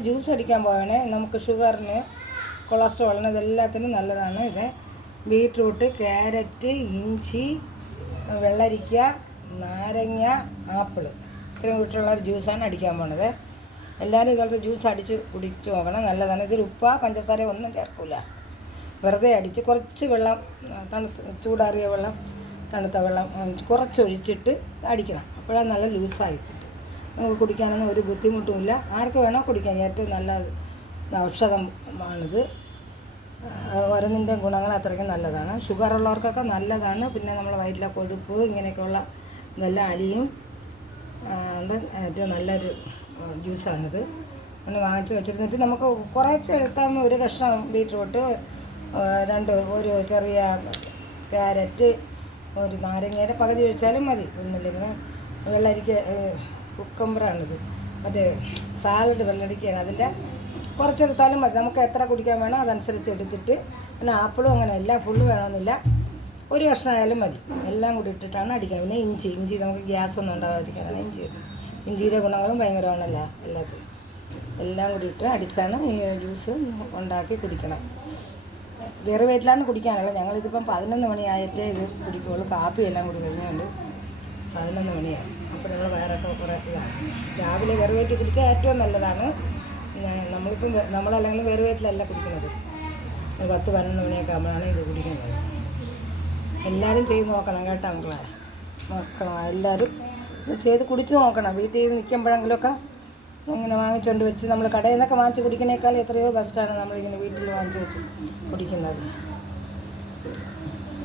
നമ്മളൊരു ജ്യൂസ് അടിക്കാൻ പോവാണേ. നമുക്ക് ഷുഗറിന്, കൊളസ്ട്രോളിന് ഇതെല്ലാത്തിനും നല്ലതാണ് ഇത്. ബീറ്റ്റൂട്ട്, ക്യാരറ്റ്, ഇഞ്ചി, വെള്ളരിക്ക, നാരങ്ങ, ആപ്പിള് ഇത്രയും കൂട്ടിയുള്ള ഒരു ജ്യൂസാണ് അടിക്കാൻ പോണത്. എല്ലാവരും ഇതുപോലത്തെ ജ്യൂസ് അടിച്ച് കുടിച്ച് നോക്കണം, നല്ലതാണ്. ഇതിൽ ഉപ്പ പഞ്ചസാര ഒന്നും ചേർക്കില്ല, വെറുതെ അടിച്ച് കുറച്ച് വെള്ളം, ചൂടാറിയ വെള്ളം, തണുത്ത വെള്ളം കുറച്ച് ഒഴിച്ചിട്ട് അടിക്കണം. അപ്പോഴാണ് നല്ല ലൂസായി നമുക്ക് കുടിക്കാനൊന്നും ഒരു ബുദ്ധിമുട്ടുമില്ല. ആർക്ക് വേണോ കുടിക്കാം. ഏറ്റവും നല്ല ഔഷധമാണിത്. മരുന്നിൻ്റെ ഗുണങ്ങൾ അത്രയ്ക്കും നല്ലതാണ്. ഷുഗർ ഉള്ളവർക്കൊക്കെ നല്ലതാണ്. പിന്നെ നമ്മളെ വയറ്റിലെ കൊഴുപ്പ് ഇങ്ങനെയൊക്കെയുള്ള ഇതെല്ലാം അലിയും. ഏറ്റവും നല്ലൊരു ജ്യൂസാണിത്. അങ്ങനെ വാങ്ങിച്ച് വെച്ചിരുന്നിട്ട് നമുക്ക് കുറച്ച് എടുത്താൽ ഒരു കഷ്ണം ബീറ്റ്റൂട്ട്, ഒരു ചെറിയ ക്യാരറ്റ്, ഒരു നാരങ്ങയുടെ പകുതി ഒഴിച്ചാലും മതി. ഒന്നുമില്ലെങ്കിൽ വെള്ളരിക്ക, കുക്കമ്പറാണിത്, മറ്റേ സാലഡ് വെള്ളരിക്കയാണ്, അതിൻ്റെ കുറച്ചെടുത്താലും മതി. നമുക്ക് എത്ര കുടിക്കാൻ വേണോ അതനുസരിച്ച് എടുത്തിട്ട്, പിന്നെ ആപ്പിളും അങ്ങനെ എല്ലാം ഫുള്ള് വേണമെന്നില്ല, ഒരു കഷ്ണമായാലും മതി. എല്ലാം കൂടി ഇട്ടിട്ടാണ് അടിക്കുന്നത്. പിന്നെ ഇഞ്ചി നമുക്ക് ഗ്യാസൊന്നും ഉണ്ടാകാതിരിക്കാനാണ് ഇഞ്ചിയുടെ ഗുണങ്ങളും ഭയങ്കരമാണല്ലോ എല്ലാത്തിനും. എല്ലാം കൂടി ഇട്ട് അടിച്ചാണ് ഈ ജ്യൂസ് ഉണ്ടാക്കി കുടിക്കണം. വേറെ വീട്ടിലാണ് കുടിക്കാനുള്ളത്. ഞങ്ങളിതിപ്പം 11 മണിയായിട്ടേ ഇത് കുടിക്കുകയുള്ളൂ. കാപ്പി എല്ലാം കൂടി കഴിഞ്ഞുകൊണ്ട് 11 മണിയായി. അപ്പോൾ നമ്മൾ വേറൊക്കെ കുറേ ഇതാണ്. രാവിലെ വേറെ വീട്ടിൽ കുടിച്ചാൽ ഏറ്റവും നല്ലതാണ്. നമ്മളല്ലെങ്കിലും വേറെ വീട്ടിലല്ല കുടിക്കുന്നത്. 10-11 മണിയൊക്കെ ആകുമ്പോഴാണ് ഇത് കുടിക്കുന്നത്. എല്ലാവരും ചെയ്ത് നോക്കണം കേട്ടോ മക്കളെ എല്ലാവരും ചെയ്ത് കുടിച്ച് നോക്കണം. വീട്ടിൽ നിൽക്കുമ്പോഴെങ്കിലുമൊക്കെ ഇങ്ങനെ വാങ്ങിച്ചുകൊണ്ട് വെച്ച്, നമ്മൾ കടയിൽ നിന്നൊക്കെ വാങ്ങിച്ച് കുടിക്കുന്നേക്കാൾ എത്രയോ ബെസ്റ്റാണ് നമ്മളിങ്ങനെ വീട്ടിൽ വാങ്ങിച്ച് വെച്ച് കുടിക്കുന്നത്.